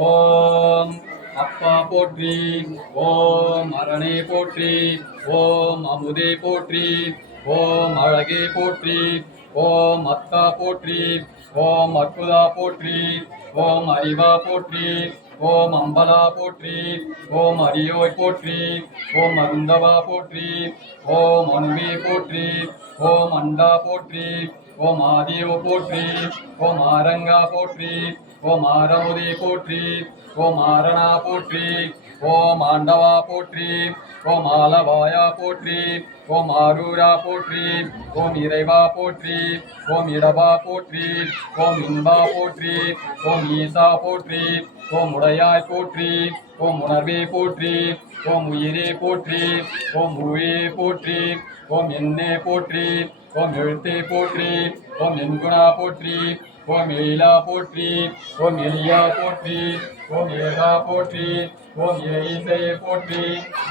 ஓம் அப்பா போற்றி ஓம் அரணே போற்றி ஓம் அமுதே போற்றி ஓம் அழகே போற்றி ஓம் அத்தா போற்றி ஓம் அற்புதா போற்றி ஓம் அறிவா போற்றி ஓம் அம்பலா போற்றி ஓம் அரியோய் போற்றி ஓம் அருந்தவா போற்றி ஓம் அணுவே போற்றி ஓம் அண்டா போற்றி ஓம் ஆதியோ போற்றி ஓம் ஆரங்கா போற்றி ஓம் ஆரமுதே போற்றி ஓம் ஆரணா போற்றி ஓம் ஆண்டவா போற்றி ஓம் ஆலவாயா போற்றி ஓம் ஆரூரா போற்றி ஓம் இறைவா போற்றி ஓம் இடவா போற்றி ஓம் இன்பா போற்றி ஓம் ஈசா போற்றி ஓம் உடையாய் போற்றி ஓம் உணர்வே போற்றி ஓம் உயிரே போற்றி ஓம் உவே போற்றி ஓம் என்னே போற்றி ஓம் எழுத்தே போற்றி ஓம் என்குணா போற்றி ஓம் எழிலா போற்றி ஓம் எளியா போற்றி ஓம் ஏகா போற்றி ஓம் ஏசையை போற்றி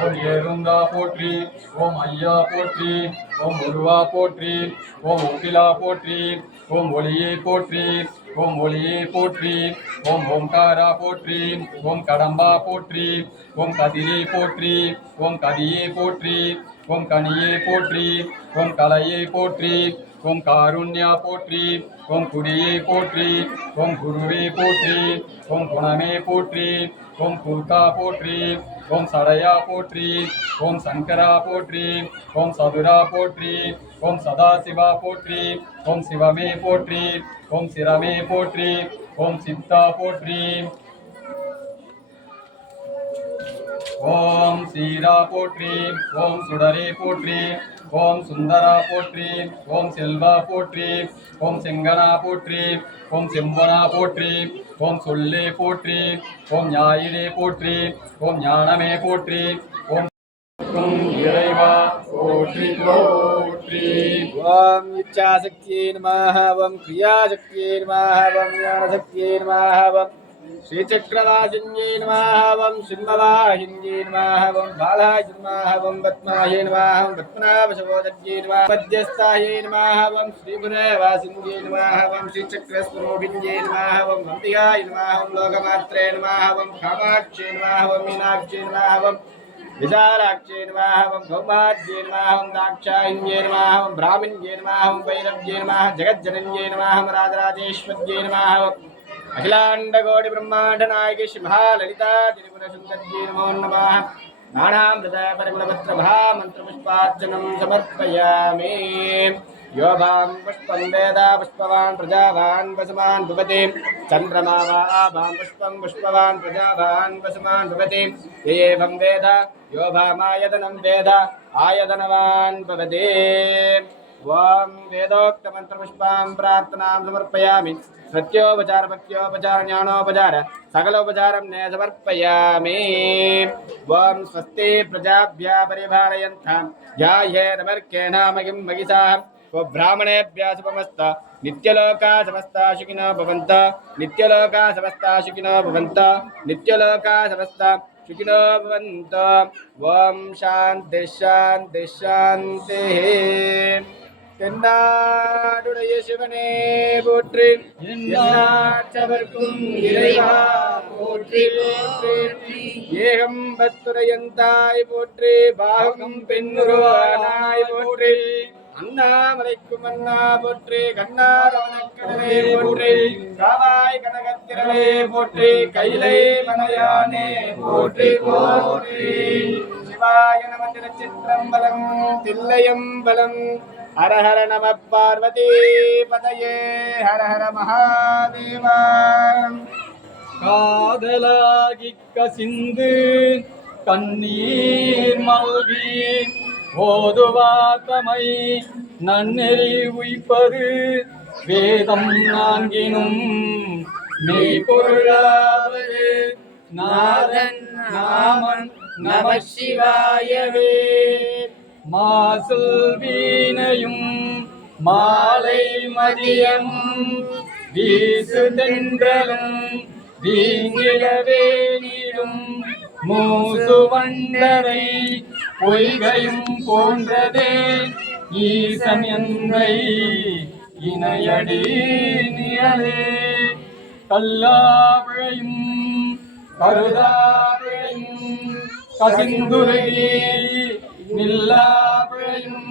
ஓம் ஏருந்தா போற்றி ஓம் ஐயா போற்றி ஓம் உருவா போற்றி ஓம் ஒப்பிலா போற்றி ஓம் ஒளியை போற்றி ஓம் ஒளியே போற்றி ஓம் ஓம்காரா போற்றி ஓம் கடம்பா போற்றி ஓம் கதிரை போற்றி ஓம் கதியே போற்றி ओम कणिये पोट्री ओम कलये पोट्री ओम कारुण्या पोट्री ओम कुरिये पोट्री ओम गुरुवे पोट्री ओम गुणमे पोट्री ओम कुलता पोट्री ओम सड़या पोट्री ओम शंकरा पोट्री ओम सदुरा पोट्री ओम सदाशिवा पोट्री ओम शिवमे पोट्री ओम शिरमे पोट्री ओम सिद्धा पोट्री ஓம் சீரா போற்றி ஓம் சுடரே போற்றி ஓம் சுந்தரா போற்றி ஓம் செல்வா போற்றி ஓம் செங்கனா போற்றி ஓம் செம்பனா போற்றி ஓம் சொல்லே போற்றி ஓம் ஞாயிறே போற்றி ஓம் ஞானமே போற்றி ஓம் ஓம் இறைவா போற்றி போற்றி ஓம் இச்சாசக்தியை நமः ஓம் கிரியாசக்தியை நமः ஓம் ஞானசக்தியை நமः ஓம் श्रीचक्रवासिन्यै नमाहवं सिंहवाहिन्यै नमाहवं बालाजिन्माहवं पद्मायै नमाहं पद्मनाभशोदज्ञै नमः पद्यस्तायै नमाहवं श्रीपुरवासिन्यै नमाहवं श्रीचक्रस्वरूपिण्यै नमाहवं वन्दियाय नमाहं लोकमात्रे नमाहवं कामाक्षे नमाहवं मीनाक्षे नमाहवं విశాలాక్షే నమాహం గౌమాద్యే నమాహం దాక్షాయిన్యే నమాహం బ్రాహ్మిణ్యే నమాహం వైరవ్యే నమాహం జగజ్జనన్యే నమాహం రాజరాజేశ్వర్యే నమాహం అఖిలాండకోటి బ్రహ్మాండ నాయకి సింహాలలిత త్రిపుర సుందర్జీ నమో నమ నానామృతపరిమళపత్రభా మంత్రపుష్పార్చనం సమర్పయామి యోగాం పుష్పం వేద పుష్పవాన్ ప్రజావాన్ వసుమాన్ భువతి చంద్రమా వాభాం పుష్పం పుష్పవాన్ ప్రజావాన్ వసుమాన్ భువతి ఏవం వేద యోభామాయతనం వేద ఆయతనవాన్ భవతి ఓం వేదోక్తమంత్రపుష్పాం ప్రార్థనాం సమర్పయామి नृत्योपचारपत्योपचारज्ञानोपचार सकलोपचारं न समर्पयामि। ॐ स्वस्ति प्रजाभ्या परिपालयन्तां या येनमर्केणामगिं मगिसाः ब्राह्मणेभ्यासुपमस्त नित्यलोका समस्ता शुकिनो भवन्त। नित्यलोका समस्ता शुकिनो भवन्त। नित्यलोका समस्ता शुकिनो भवन्त। ॐ शान्तिः शान्तिः। தென்னாடுடைய சிவனே போற்றி. நாட்டவர்க்கும் இறைவா போற்றி போற்றி. ஏகம்பத்துரையந்தாய் போற்றி பாகம் பெண்ணுருவானாய் போற்றி. அண்ணாமலைக்கும் அண்ணா போற்றி கண்ணாரவனக்கடலே போற்றி. காவாய் கனகத்திரளே போற்றி கைலை மலையானே போற்றி போற்றி. சிவாய நம திருச்சிற்றம்பலம் தில்லையம்பலம் ஹர ஹர நம பார்வதி பதையே ஹர ஹர மகாதேவா காதலாகி கசிந்து கண்ணீர் மல்கி ஓதுவாத்தமை நன்னெறி உய்ப்பது வேதம் நான்கினும் மெய்பொருளாவது நாதன் நாமன் நம சிவாயவே மாசல் வீணையும் மாலை மதியம் வீசு தென்றலும் வீங்கிடவே நீடும் மூசு வண்டரை பொய்கையும் போன்றதே ஈசன் எந்தை இணையடி நிழலே கல்லாவிழையும் கருதாவிழையும் கசிந்துரையே நில்லாபிழையும்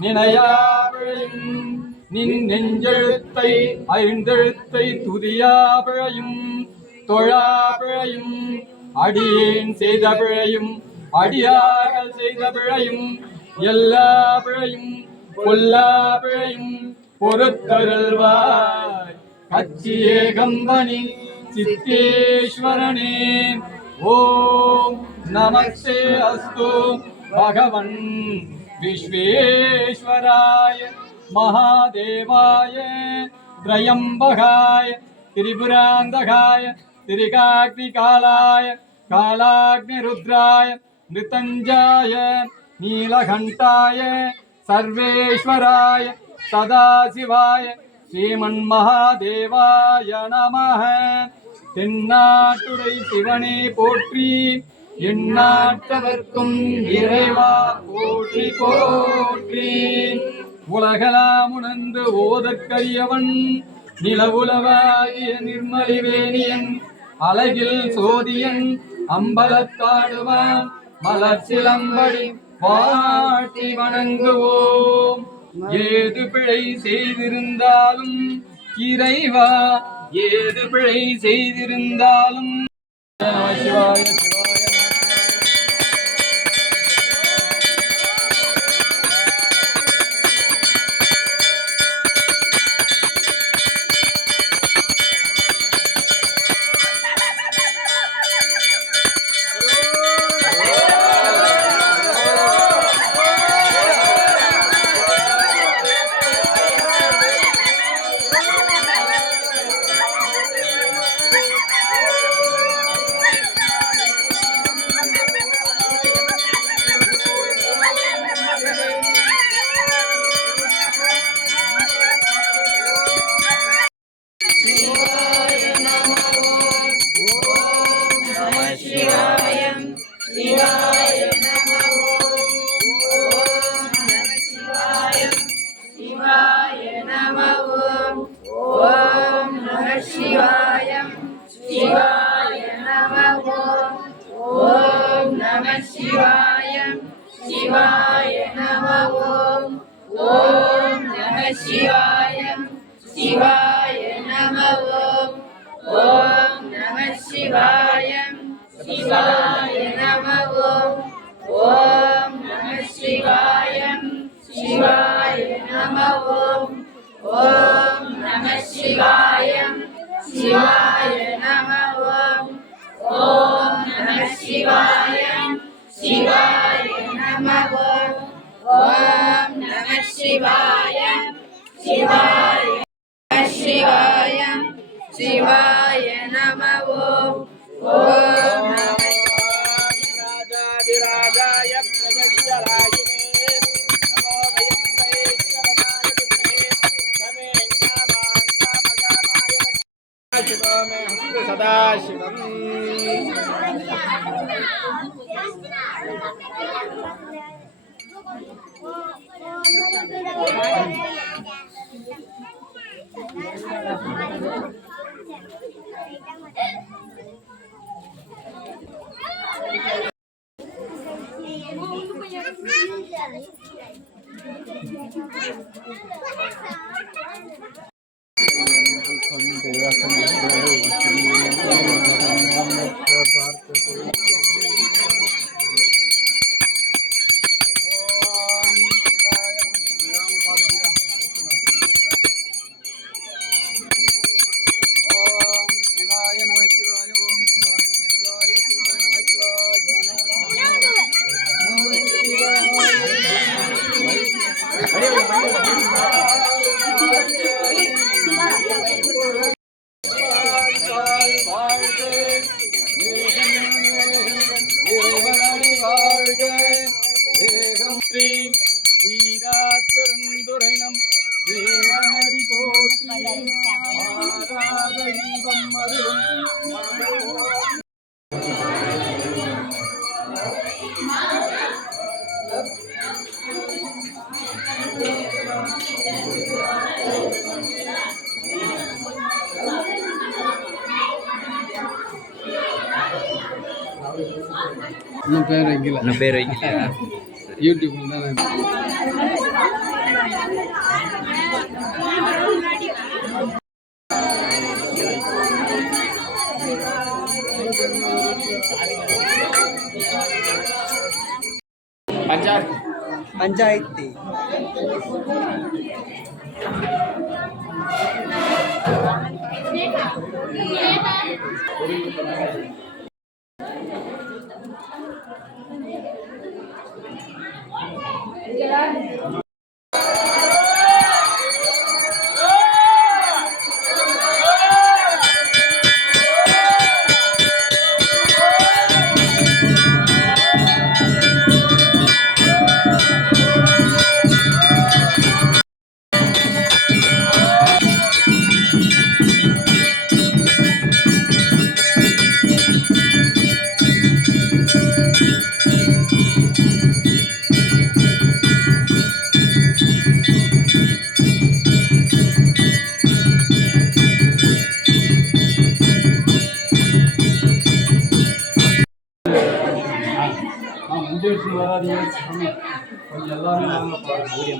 நினையாபிழையும் நின் நெஞ்செழுத்தை ஐந்தெழுத்தை துதியாபிழையும் தொழாபிழையும் அடியேன் செய்த பிழையும் அடியார்கள் செய்த பிழையும் எல்லா பிழையும் கொல்லா பிழையும் பொறுத்தருள்வாய் கச்சியே கம்பனி சித்தேஸ்வரனே. ஓம் நமஸ்தே அஸ்து भगवन् विश्वेश्वराय महादेवाय त्रयम्बकाय त्रिपुरान्तकाय त्रिकाग्निकालाय कालाग्निरुद्राय, मृतञ्जाय नीलघण्टाय सर्वेश्वराय, सदाशिवाय, श्रीमन्महादेवाय नमः। तिन्नाटुरै शिवणे पोट्री। இந்நாட்டவர்க்கும் இறைவா போற்றி போற்றி. உலகலாம் உணர்ந்து ஓதற்கரியவன் நிலவுலவாகிய நிர்மலிவேணியன் அழகில் சோதியன் அம்பலத்தாடுவான் மலர் சிலம்படி பாட்டி வணங்குவோம். ஏது பிழை செய்திருந்தாலும் இறைவா ஏது பிழை செய்திருந்தாலும். சிவாய శివాయ శివాయ శివాయ నమ ఓం ఓం రాజాయ ప్రజగజరాయ शिवो मे हस्त सदा शिवम् Oh பார்த்து போற்றி தீரா பெருந்துரை நம் போற்றி. ஆராத பேர் வைக்கல. இன்னும் பேர் வைக்கல. யூடியூப்ல தான் பஞ்சாயத்து பஞ்சாயத்து ஆ, முந்தி Iya, aja. வச்சு வராதீங்க கொஞ்சம் எல்லாரும் வாங்க பாருங்க